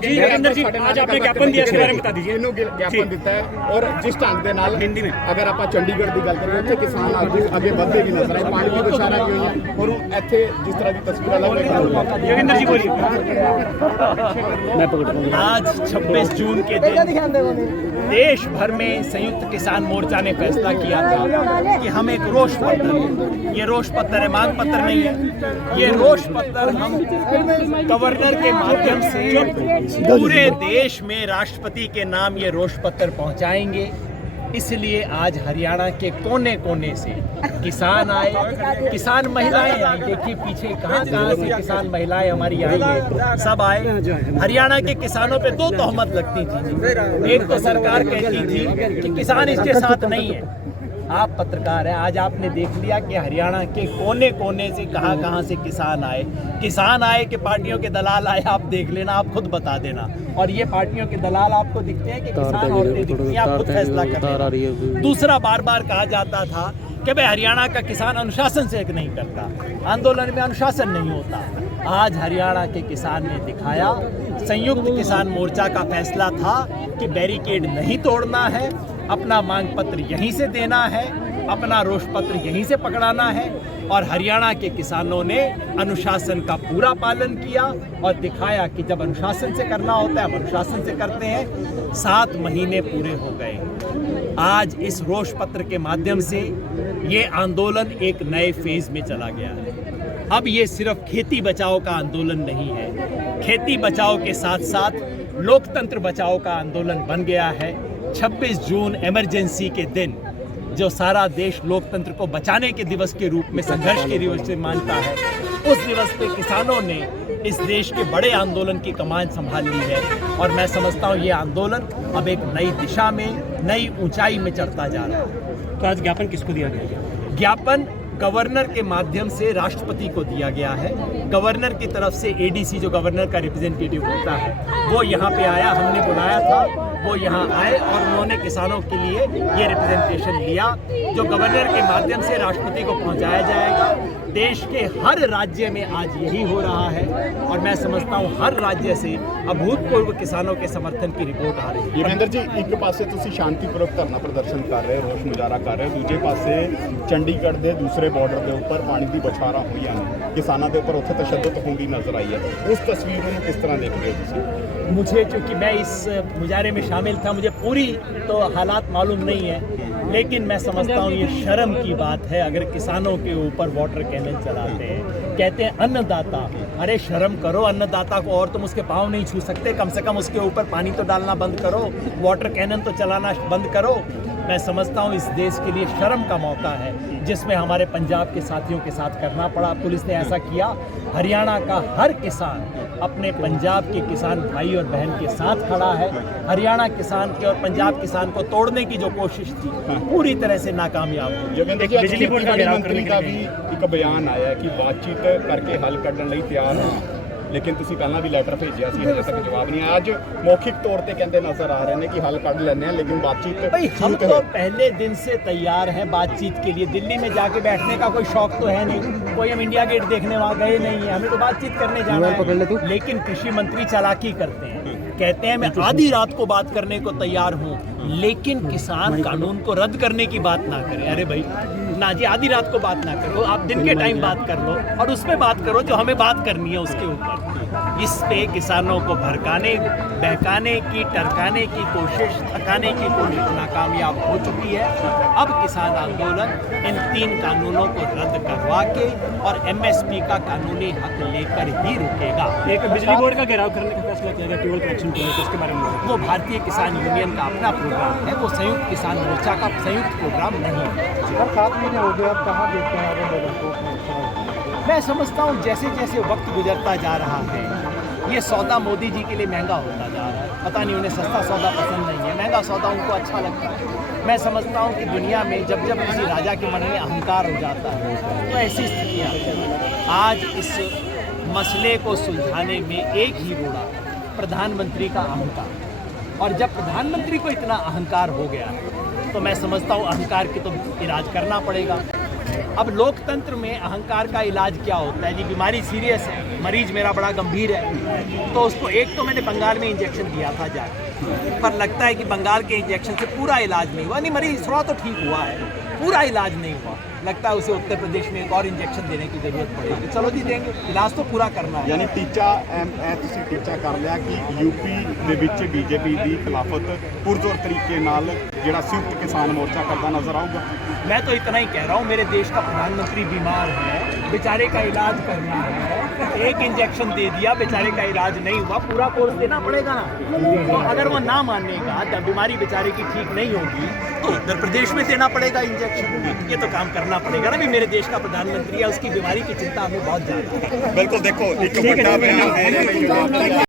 जी आज आपने ज्ञापन दिया, इसके बारे में बता दीजिए। ज्ञापन दिता है और जिस ढंग के नाल हिंदी में अगर आप चंडीगढ़ की गल करिए उत्थे किसान अगे बढ़ते भी नजर आए, पानी की बचारा की हुई है और इत्थे जिस तरह की तस्वीर योगेंद्र जी बोलिए। आज 26 जून के दिन देश भर में संयुक्त किसान मोर्चा ने फैसला किया था कि हम एक रोष पत्र, ये रोष पत्र है, मांग पत्र नहीं है, ये रोष पत्र हम गवर्नर के माध्यम से पूरे देश में राष्ट्रपति के नाम ये रोष पत्र पहुंचाएंगे। इसलिए आज हरियाणा के कोने कोने से किसान आए, किसान महिलाएं आई, देखिए पीछे कहाँ से किसान महिलाएं हमारी आई है, सब आए। हरियाणा के किसानों पे दो तोहमत लगती थी। एक तो सरकार कहती थी कि किसान इसके साथ नहीं है। आप पत्रकार हैं, आज आपने देख लिया कि हरियाणा के कोने कोने से कहाँ से किसान आए कि पार्टियों के दलाल आए। आप देख लेना, आप खुद बता देना। और ये पार्टियों के दलाल आपको दिखते हैं कि किसान औरतें दिखती हैं, आप खुद फैसला कर लेना। दूसरा, बार बार कहा जाता था कि भाई हरियाणा का किसान अनुशासन से नहीं करता, आंदोलन में अनुशासन नहीं होता। आज हरियाणा के किसान ने दिखाया, संयुक्त किसान मोर्चा का फैसला था कि बैरिकेड नहीं तोड़ना है, अपना मांग पत्र यहीं से देना है, अपना रोष पत्र यहीं से पकड़ाना है। और हरियाणा के किसानों ने अनुशासन का पूरा पालन किया और दिखाया कि जब अनुशासन से करना होता है हम अनुशासन से करते हैं। 7 महीने पूरे हो गए। आज इस रोष पत्र के माध्यम से ये आंदोलन एक नए फेज में चला गया है। अब ये सिर्फ खेती बचाओ का आंदोलन नहीं है, खेती बचाओ के साथ साथ लोकतंत्र बचाओ का आंदोलन बन गया है। 26 जून इमरजेंसी के दिन जो सारा देश लोकतंत्र को बचाने के दिवस के रूप में, संघर्ष के दिवस से मानता है, उस दिवस पे किसानों ने इस देश के बड़े आंदोलन की कमान संभाल ली है। और मैं समझता हूँ ये आंदोलन अब एक नई दिशा में, नई ऊंचाई में चढ़ता जा रहा है। तो आज ज्ञापन किसको दिया गया? ज्ञापन गवर्नर के माध्यम से राष्ट्रपति को दिया गया है। गवर्नर की तरफ से एडीसी, जो गवर्नर का रिप्रेजेंटेटिव होता है, वो यहाँ पे आया, हमने बुलाया था, वो यहाँ आए और उन्होंने किसानों के लिए ये रिप्रेजेंटेशन लिया, जो गवर्नर के माध्यम से राष्ट्रपति को पहुँचाया जाएगा। देश के हर राज्य में आज यही हो रहा है और मैं समझता हूँ हर राज्य से अभूतपूर्व किसानों के समर्थन की रिपोर्ट आ रही है। योगेंद्र जी, एक पासे तुसी शांतिपूर्वक धरना प्रदर्शन कर रहे हो, रोष मुजाहरा कर रहे हो, दूजे पासे चंडीगढ़ के दूसरे बॉर्डर के ऊपर पानी की बौछारां हुईਆਂ ਨੇ, किसानों के ऊपर उत्थे तशद्दुद होंदी नजर आई है। उस तस्वीर को किस तरह देख रहे हो तुसी? मुझे, चूँकि मैं इस मुजाहरे में शामिल था, मुझे पूरी तो हालात मालूम नहीं है, लेकिन मैं समझता हूँ ये शर्म की बात है अगर किसानों के ऊपर वाटर कैनन चलाते हैं। कहते हैं अन्नदाता, अरे शर्म करो, अन्नदाता को और तुम उसके पाँव नहीं छू सकते, कम से कम उसके ऊपर पानी तो डालना बंद करो, वाटर कैनन तो चलाना बंद करो। मैं समझता हूँ इस देश के लिए शर्म का मौका है, जिसमें हमारे पंजाब के साथियों के साथ करना पड़ा। पुलिस ने ऐसा किया। हरियाणा का हर किसान अपने पंजाब के किसान भाई और बहन के साथ खड़ा है। हरियाणा किसान के और पंजाब किसान को तोड़ने की जो कोशिश थी पूरी तरह से नाकामयाब हुई। बिजली बोर्ड का मंत्री का भी एक बयान आया है कि बातचीत करके हल करने लिए तैयार हैं, लेकिन तुसी पहला भी लैटर भेजा सी, अजे तक जवाब नहीं आया। आज मौखिक तौर पे कहते नजर आ रहे हैं कि हल कर लेने हैं, लेकिन बातचीत भाई हम तो पहले दिन से तैयार हैं बातचीत के लिए। दिल्ली में जाके बैठने का कोई शौक तो है नहीं, कोई हम इंडिया गेट देखने वहाँ गए नहीं है, हमें तो बातचीत करने जाना है। लेकिन कृषि मंत्री चालाकी करते हैं, कहते हैं मैं आधी रात को बात करने को तैयार हूँ, लेकिन किसान कानून को रद्द करने की बात ना करें। अरे भाई ना जी, आधी रात को बात ना करो, आप दिन के टाइम बात कर लो और उसमें बात करो जो हमें बात करनी है उसके ऊपर। इस पे किसानों को भड़काने, बहकाने की, टरकाने की कोशिश, थकाने की कोशिश नाकामयाब हो चुकी है। अब किसान आंदोलन इन 3 कानूनों को रद्द करवा के और MSP का कानूनी हक लेकर ही रुकेगा। एक बिजली बोर्ड का घेराव करने का फैसला किया गया, ट्यूबवेल कनेक्शन को, उसके बारे में वो भारतीय किसान यूनियन का अपना प्रोग्राम है, वो संयुक्त किसान मोर्चा का संयुक्त प्रोग्राम नहीं है। 7 महीने हो गए, अब कहाँ देखते हैं आगे को? मैं समझता हूँ जैसे जैसे वक्त गुजरता जा रहा है, ये सौदा मोदी जी के लिए महंगा होता जा रहा है। पता नहीं उन्हें सस्ता सौदा पसंद नहीं है, महंगा सौदा उनको अच्छा लगता है। मैं समझता हूँ कि दुनिया में जब जब किसी राजा के मन में अहंकार हो जाता है तो ऐसी स्थितियाँ आज इस मसले को सुलझाने में एक ही रोड़ा, प्रधानमंत्री का अहंकार। और जब प्रधानमंत्री को इतना अहंकार हो गया तो मैं समझता हूँ अहंकार की तो इलाज करना पड़ेगा। अब लोकतंत्र में अहंकार का इलाज क्या होता है जी? बीमारी सीरियस है, मरीज मेरा बड़ा गंभीर है, तो उसको एक तो मैंने बंगाल में इंजेक्शन दिया था जाके, पर लगता है कि बंगाल के इंजेक्शन से पूरा इलाज नहीं हुआ। नहीं, मरीज थोड़ा तो ठीक हुआ है, पूरा इलाज नहीं हुआ। लगता है उसे उत्तर प्रदेश में एक और इंजेक्शन देने की जरूरत पड़ेगी। चलो जी, देंगे, इलाज तो पूरा करना है। ਯਾਨੀ ਟੀਚਾ ਤੁਸੀਂ ਟੀਚਾ ਕਰ ਲਿਆ ਕਿ ਯੂਪੀ ਦੇ ਵਿੱਚ ਬੀਜੇਪੀ ਦੀ ਖਿਲਾਫਤ ਪੁਰਜ਼ੋਰ ਤਰੀਕੇ ਨਾਲ ਜਿਹੜਾ ਸੰਯੁਕਤ ਕਿਸਾਨ ਮੋਰਚਾ ਕਰਦਾ ਨਜ਼ਰ ਆਊਗਾ। मैं तो इतना ही कह रहा हूँ, मेरे देश का प्रधानमंत्री बीमार है, बेचारे का इलाज करना है, एक इंजेक्शन दे दिया, बेचारे का इलाज नहीं हुआ, पूरा कोर्स देना पड़ेगा ना। तो अगर वो ना मानेगा, जब बीमारी बेचारे की ठीक नहीं होगी, तो उत्तर प्रदेश में देना पड़ेगा इंजेक्शन। ये तो काम करना पड़ेगा ना। भी मेरे देश का प्रधानमंत्री है, उसकी बीमारी की चिंता हमें बहुत ज़्यादा है। ਬਿਲਕੁਲ ਦੇਖੋ ਇੱਕ ਵੱਡਾ ਬਿਆਨ ਦੇ ਰਹੇ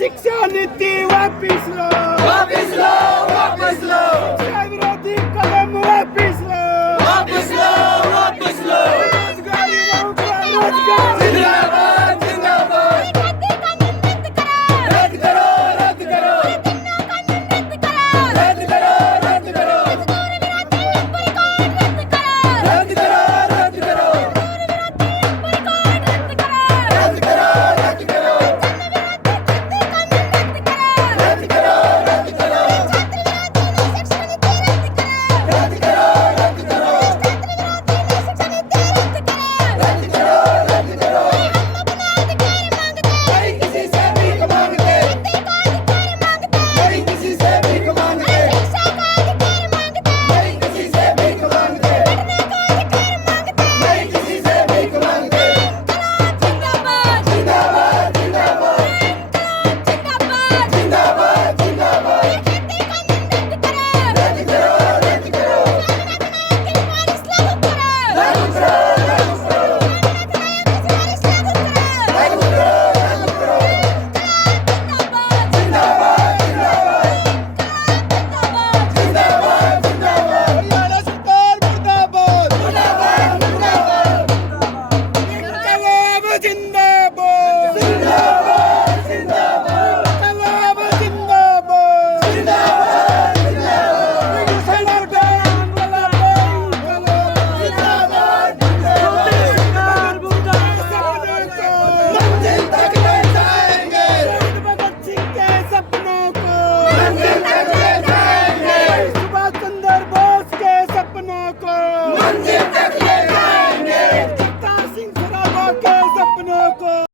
शिक्षा नीति वापिस लो, वापिस लो, वापिस लो। शिक्षा विरोधी कदम वापिस लो, वापिस लो, वापिस लो। रोजगार